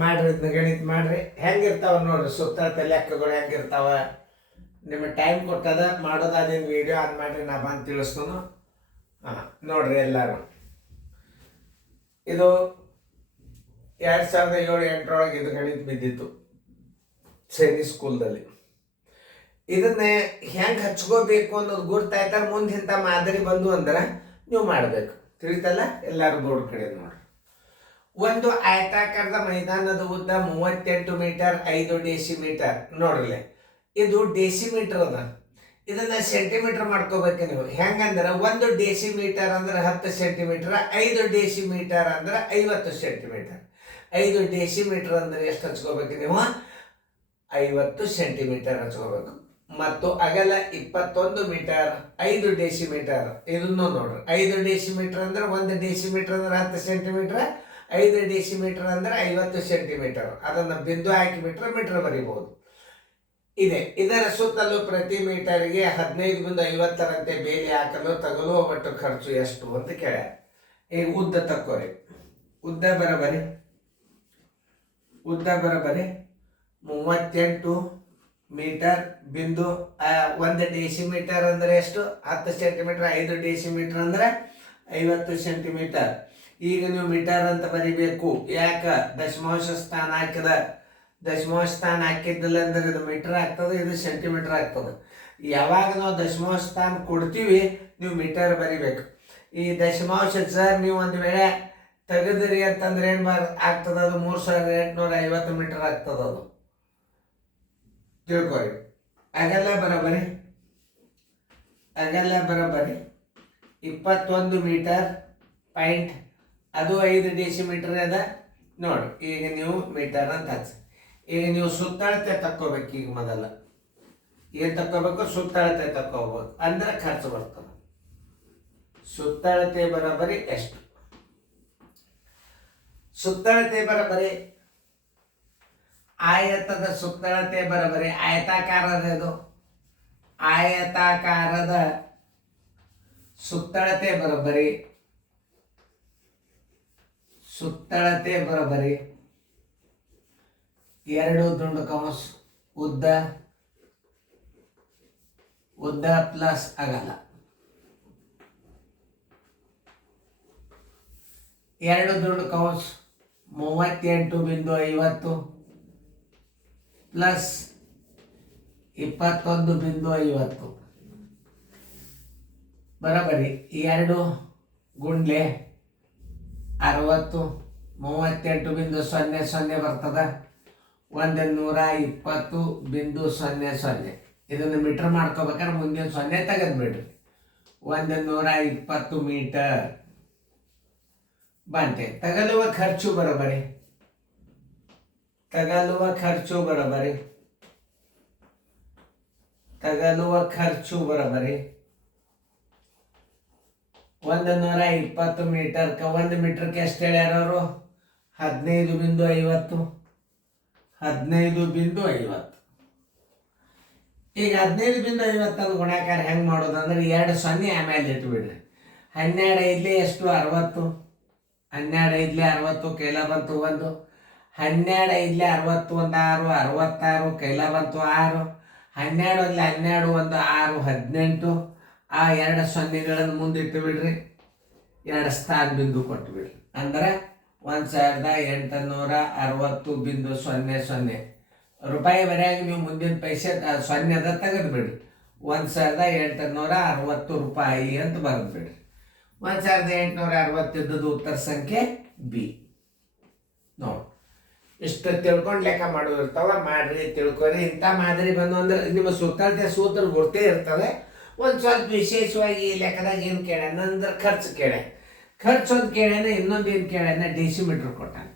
ಮಾಡ್ರಿ, ಇದನ್ನ ಗಣಿತ ಮಾಡ್ರಿ. ಹೆಂಗಿರ್ತಾವ ನೋಡ್ರಿ ಸುತ್ತ ಲೆಕ್ಕಗಳು ಹೆಂಗಿರ್ತಾವ. ನಿಮಗೆ ಟೈಮ್ ಕೊಟ್ಟದ ಮಾಡೋದಾದೇನು ವಿಡಿಯೋ ಆನ್ ಮಾಡ್ರಿ, ನಾ ಬಂದು ತಿಳಿಸ್ತನು. ಹಾಂ ನೋಡ್ರಿ ಎಲ್ಲರೂ. ಇದು 2007-8 ಇದು ಗಣಿತ ಬಿದ್ದಿತ್ತು ಸೈನಿಕ್ ಸ್ಕೂಲ್ದಲ್ಲಿ. ಇದನ್ನೇ ಹೆಂಗೆ ಹಚ್ಕೋಬೇಕು ಅನ್ನೋದು ಗುರ್ತಾಯ್ತಾರೆ. ಮುಂದೆ ಇಂಥ ಮಾದರಿ ಬಂದು ಅಂದ್ರೆ ನೀವು ಮಾಡಬೇಕು. ತಿಳಿತಲ್ಲ? ಎಲ್ಲರೂ ಬೋರ್ಡ್ ಕಡೆ ನೋಡ್ರಿ. ಒಂದು ಆಯತಾಕಾರದ ಮೈದಾನದ ಉದ್ದ 38 ಮೀಟರ್ 5 ಡೆಸಿಮೀಟರ್. ನೋಡ್ರಲ್ಲ, ಇದು ಡೆಸಿಮೀಟರ್ ಅದ. ಇದನ್ನ ಸೆಂಟಿಮೀಟರ್ ಮಾಡ್ಕೋಬೇಕು ನೀವು. ಹೆಂಗಂದ್ರೆ 1 ಡೆಸಿಮೀಟರ್ ಅಂದ್ರೆ 10 ಸೆಂಟಿಮೀಟರ್, 5 ಡೆಸಿಮೀಟರ್ ಅಂದ್ರೆ 50 ಸೆಂಟಿಮೀಟರ್. 5 ಡೆಸಿಮೀಟರ್ ಅಂದ್ರೆ ಎಷ್ಟು ಹಚ್ಕೋಬೇಕು ನೀವು? 50 ಸೆಂಟಿಮೀಟರ್ ಹಚ್ಕೋಬೇಕು. ಮತ್ತು ಅಗಲ 21 ಮೀಟರ್ 5 ಡೆಸಿಮೀಟರ್. ಇದನ್ನು ನೋಡ್ರಿ, 5 ಡೆಸಿಮೀಟರ್ ಅಂದ್ರೆ 1 ಡೆಸಿಮೀಟರ್ ಅಂದ್ರೆ 10 ಸೆಂಟಿಮೀಟರ್, 5 ಡೆಸಿಮೀಟರ್ ಅಂದ್ರೆ 50 ಸೆಂಟಿಮೀಟರ್. ಅದನ್ನು ಬಿಂದು ಹಾಕಿಬಿಟ್ರೆ ಮೀಟರ್ ಬರೀಬಹುದು. ಇದೆ. ಇದರ ಸುತ್ತಲೂ ಪ್ರತಿ ಮೀಟರ್ಗೆ 15.50ರಂತೆ ಬೇಲಿ ಹಾಕಲು ತಗಲುವ ಒಟ್ಟು ಖರ್ಚು ಎಷ್ಟು ಅಂತ ಕೇಳ. ಈಗ ಉದ್ದ ತಕ್ಕೋರಿ. ಉದ್ದ ಬರಬರಿ 38 ಮೀಟರ್ ಬಿಂದು 1 ಡೆಸಿಮೀಟರ್ ಅಂದ್ರೆ ಎಷ್ಟು? 10 ಸೆಂಟಿಮೀಟರ್. 5 ಡೆಸಿಮೀಟರ್ ಅಂದ್ರೆ 50 ಸೆಂಟಿಮೀಟರ್. ಈಗ ನೀವು ಮೀಟರ್ ಅಂತ ಬರಿಬೇಕು. ಯಾಕ? ದಶಮಾಂಶ ಸ್ಥಾನ ಹಾಕಿದ. ದಶಮಾಂಶ ಸ್ಥಾನ ಹಾಕಿದ್ದಿಲ್ಲ ಅಂದ್ರೆ ಇದು ಮೀಟರ್ ಆಗ್ತದೆ, ಇದು ಸೆಂಟಿಮೀಟರ್ ಆಗ್ತದೆ. ಯಾವಾಗ ನಾವು ದಶಮಾಂಶ ಸ್ಥಾನ ಕೊಡ್ತೀವಿ ನೀವು ಮೀಟರ್ ಬರಿಬೇಕು. ಈ ದಶಮಾಂಶ ಸರ್ ನೀವು ಒಂದು ವೇಳೆ ತೆಗೆದ್ರಿ ಅಂತಂದ್ರೆ ಏನು ಆಗ್ತದೆ? ಅದು 3850 ಮೀಟರ್ ಆಗ್ತದೆ. ಅದು ತಿಳ್ಕೊರಿ. ಅಗಲ ಬರಬರಿ 21 ಮೀಟರ್ ಪಾಯಿಂಟ್, ಅದು 5 ಡೆಸಿಮೀಟರ್ ಅದ ನೋಡಿ. ಈಗ ನೀವು ಮೀಟರ್ ಅಂತ ಹಚ್ಚಿ. ಈಗ ನೀವು ಸುತ್ತಳತೆ ತಕ್ಕೋಬೇಕು. ಈಗ ಮೊದಲ ಏನು ತಕ್ಕೋಬೇಕು? ಸುತ್ತಳತೆ ತಕ್ಕೋಬೇಕು. ಅಂದ್ರೆ ಖರ್ಚು ಬರ್ತದೆ. ಸುತ್ತಳತೆ ಬರಬರಿ ಎಷ್ಟು? ಸುತ್ತಳತೆ ಬರಬರಿ ಆಯತದ ಸುತ್ತಳತೆ ಬರಬರಿ ಆಯತಾಕಾರದ ಇದು ಆಯತಾಕಾರದ ಸುತ್ತಳತೆ ಬರಬರಿ 2 ದುಂಡು ಕೌಂಸ್ ಉದ್ದ ಪ್ಲಸ್ ಅಗಲ. 2 ದುಂಡು ಕೌಂಸ್ 38.50 ಪ್ಲಸ್ 21.50 ಬರಬರಿ 2 ಗುಂಡ್ಲೆ 60 38.00 ಬರ್ತದ. 120.00. ಇದನ್ನು ಮೀಟರ್ ಮಾಡ್ಕೋಬೇಕಾದ್ರೆ ಮುಂದಿನ 0 ತೆಗೆದ್ಬಿಡ್ರಿ. 120 ಮೀಟರ್ ಬಂತೆ. ತಗಲುವ ಖರ್ಚು ಬರಬರಿ 120 ಮೀಟರ್. 1 ಮೀಟರ್ಗೆ ಎಷ್ಟು ಹೇಳ್ಯಾರ ಅವರು? 15.50. ಈಗ 15.50 ಗುಣಾಕಾರ ಹೆಂಗೆ ಮಾಡೋದು ಅಂದ್ರೆ 2 0 ಆಮೇಲೆ ಇಟ್ಬಿಡ್ರಿ. 12 5 ಎಷ್ಟು? 60. 12 5 60 ಕೈಲ ಬಂತು 1. 12 5 60 1 6 66 ಕೈಲ ಬಂತು 6. 12 12 1 6 18. ಆ 2 0ಗಳನ್ನು ಮುಂದಿಟ್ಟು ಬಿಡ್ರಿ. 2 ಸ್ಥಾನ ಬಿಂದು ಕೊಟ್ಟು ಬಿಡ್ರಿ. ಅಂದ್ರೆ 1860.00 ರೂಪಾಯಿ ಬರೆಯಾಗಿ ನೀವು ಮುಂದಿನ ಪೈಸೆ 0 ಅದ ತೆಗೆದು ಬಿಡ್ರಿ. 1860 ರೂಪಾಯಿ ಅಂತ ಬರೆದು ಬಿಡ್ರಿ. 1860 ಇದ್ದದ್ದು ಉತ್ತರ ಸಂಖ್ಯೆ ಬಿ. ನೋಡಿ, ಇಷ್ಟು ತಿಳ್ಕೊಂಡು ಲೆಕ್ಕ ಮಾಡೋದಿರ್ತಾವ. ಮಾಡ್ರಿ, ತಿಳ್ಕೊರಿ. ಇಂಥ ಮಾದರಿ ಬಂದು ಅಂದ್ರೆ ನಿಮ್ಮ ಸುತ್ತಳತೆ ಸೂತ್ರ ಗುರ್ತೇ ಇರ್ತದೆ. ಒಂದು ಸ್ವಲ್ಪ ವಿಶೇಷವಾಗಿ ಈ ಲೆಕ್ಕದಾಗ ಏನು ಕೇಳ್ಯಾನ ಅಂದ್ರೆ ಖರ್ಚು ಕೇಳ್ಯಾನ. ಖರ್ಚು ಒಂದು ಕೇಳ್ಯಾನ, ಇನ್ನೊಂದು ಏನು ಕೇಳ್ಯಾನ? ಡೆಸಿಮೀಟರ್ ಕೊಟ್ಟಾನ.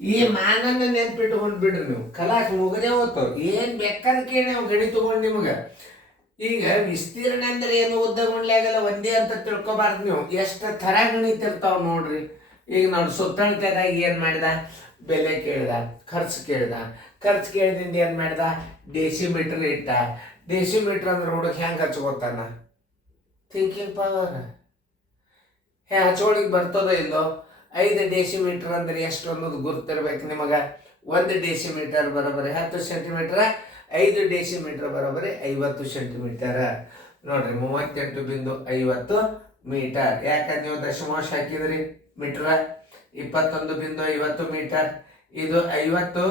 ಈ ಮಾನನ್ನ ನೆನ್ಪಿಟ್ಕೊಂಡು ಬಿಡ್ರಿ ನೀವು. ಕಲಾಸ್ ಮುಗದೆ ಹೋಗ್ತಾವ. ಏನು ಬೇಕಾದ್ರೆ ಕೇಳಿ ನಾವು ಗಣಿ ತಗೊಂಡು ನಿಮ್ಗೆ. ಈಗ ವಿಸ್ತೀರ್ಣ ಅಂದ್ರೆ ಏನು? ಉದ್ದ ಗುಂಡ್ಲಾಗಲ್ಲ ಒಂದೇ ಅಂತ ತಿಳ್ಕೊಬಾರ್ದು ನೀವು. ಎಷ್ಟು ಥರ ಗಣಿತ ಇರ್ತಾವ ನೋಡ್ರಿ. ಈಗ ನಾವು ಸುತ್ತಳತೆದಾಗ ಏನು ಮಾಡಿದ? ಬೆಲೆ ಕೇಳ್ದ, ಖರ್ಚು ಕೇಳಿದಿಂದ ಏನು ಮಾಡ್ದ? ಡೆಸಿಮೀಟರ್ ಇಟ್ಟ. ಡೆಸಿಮೀಟರ್ ಅಂದ್ರೆ ಹುಡುಗ ಹೆಂಗೆ ಹಚ್ಕೋತಾನ? ಥಿಂಕಿಂಗ್ ಪವರ್ ಹಚ್ಕೊಳಿಗೆ ಬರ್ತದೋ ಇಲ್ಲೋ? 5 ಡೆಸಿಮೀಟರ್ ಅಂದ್ರೆ ಎಷ್ಟು ಅನ್ನೋದು ಗುರ್ತಿರ್ಬೇಕು ನಿಮಗೆ. 1 ಡೆಸಿಮೀಟರ್ ಬರೋಬರಿ 10 ಸೆಂಟಿಮೀಟರ್, 5 ಡೆಸಿಮೀಟರ್ ಬರೋಬರಿ 50 ಸೆಂಟಿಮೀಟರ್. ನೋಡ್ರಿ 38.50 ಮೀಟರ್. ಯಾಕಂದ್ರೆ ನೀವು ದಶಮಾಂಶ ಹಾಕಿದ್ರಿ ಮೀಟರ್. 21.50 ಮೀಟರ್. ಇದು 50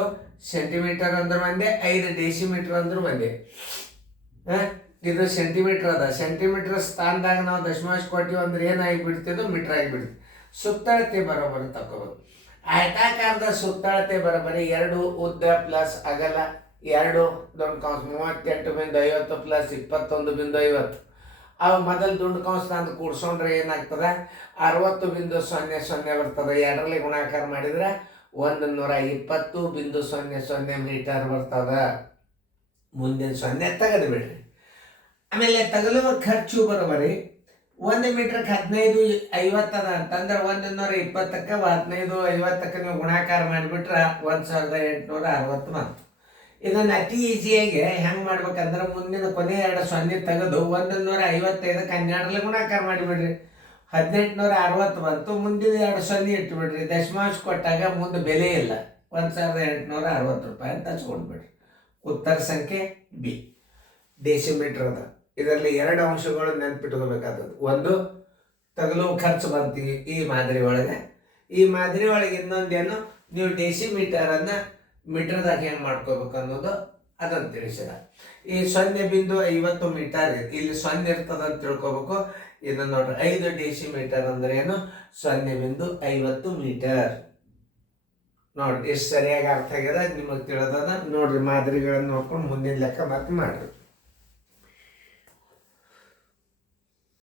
ಸೆಂಟಿಮೀಟರ್ ಅಂದ್ರೆ ಒಂದೇ, 5 ಡೆಸಿಮೀಟರ್ ಅಂದ್ರೆ ಒಂದೇ. ಇದು ಸೆಂಟಿಮೀಟರ್ ಅದ. ಸೆಂಟಿಮೀಟರ್ ಸ್ಥಾನದಾಗ ನಾವು ದಶಮಾಂಶ ಕೊಟ್ಟಿವಿ ಅಂದ್ರೆ ಏನಾಗಿಬಿಡ್ತಿದ್ದು ಮೀಟರ್ ಆಗಿಬಿಡ್ತೀವಿ. ಸುತ್ತಳತೆ ಬರೋಬರಿ ತಗೋಬೇಕು. ಆಯತಾಕಾರದ ಸುತ್ತಳತೆ ಬರೋಬರಿ 2 ಉದ್ದ ಪ್ಲಸ್ ಅಗಲ 2 ದೊಡ್ಡ ಕೌಂಸ್ 38.50 ಪ್ಲಸ್ 21.50. ಅವು ಮೊದಲು ದುಂಡು ಕೌಂಸ್ ತಂದು ಕೂಡ್ಸೊಂಡ್ರೆ ಏನಾಗ್ತದೆ 60.00 ಬರ್ತದೆ. 2ರಲ್ಲಿ ಗುಣಾಕಾರ ಮಾಡಿದ್ರೆ 120.00 ಮೀಟರ್ ಬರ್ತದೆ. ಮುಂದಿನ 0 ತೆಗೆದು ಬಿಡ್ರಿ. ಆಮೇಲೆ ತಗಲುವ ಖರ್ಚು ಬರೋಬರಿ 1 ಮೀಟರ್ಗೆ 15.50 ಅದ ಅಂತಂದ್ರೆ 120ಕ್ಕೆ 15.50ಕ್ಕೆ ನೀವು ಗುಣಾಕಾರ ಮಾಡಿಬಿಟ್ರೆ 1860 ಬಂತು. ಇದನ್ನು ಅತಿ ಈಸಿಯಾಗಿ ಹೆಂಗೆ ಮಾಡ್ಬೇಕಂದ್ರೆ ಮುಂದಿನ ಕೊನೆ 2 0 ತೆಗೆದು 155ಕ್ಕೆ 12ರಲ್ಲಿ ಗುಣಾಕಾರ ಮಾಡಿಬಿಡ್ರಿ. 1860 ಬಂತು. ಮುಂದಿನ 2 0 ಇಟ್ಬಿಡ್ರಿ. ದಶಮಾಂಶ ಕೊಟ್ಟಾಗ ಮುಂದೆ ಬೆಲೆ ಇಲ್ಲ. 1860 ರೂಪಾಯಿ ಅಂತ ಹಚ್ಕೊಂಡ್ಬಿಡ್ರಿ. ಉತ್ತರ ಸಂಖ್ಯೆ ಬಿ ಡೆಸಿಮೀಟರ್ ಅದ. ಇದರಲ್ಲಿ 2 ಅಂಶಗಳು ನೆನ್ಪಿಟ್ಕೋಬೇಕಾದದ್ದು. ಒಂದು, ತಗಲುವ ಖರ್ಚು ಬಂತೀವಿ ಈ ಮಾದರಿ ಒಳಗೆ. ಈ ಮಾದರಿ ಒಳಗೆ ಇನ್ನೊಂದೇನು, ನೀವು ಡೆಸಿಮೀಟರನ್ನು ಮೀಟರ್ದಾಗ ಹೆಂಗೆ ಮಾಡ್ಕೋಬೇಕು ಅನ್ನೋದು ಅದನ್ನು ತಿಳಿಸಿದ. ಈ 0.50 ಮೀಟರ್ ಇಲ್ಲಿ 0 ಇರ್ತದಂತ ತಿಳ್ಕೊಬೇಕು. ಇದನ್ನು ನೋಡ್ರಿ 5 ಡೆಸಿಮೀಟರ್ ಅಂದ್ರೆ ಏನು 0.50 ಮೀಟರ್. ನೋಡ್ರಿ ಎಷ್ಟು ಸರಿಯಾಗಿ ಅರ್ಥ ಆಗ್ಯದ ನಿಮಗೆ ತಿಳಿದದ. ನೋಡ್ರಿ ಮಾದರಿಗಳನ್ನು ನೋಡ್ಕೊಂಡು ಮುಂದಿನ ಲೆಕ್ಕ ಮತ್ತೆ ಮಾಡ್ರಿ.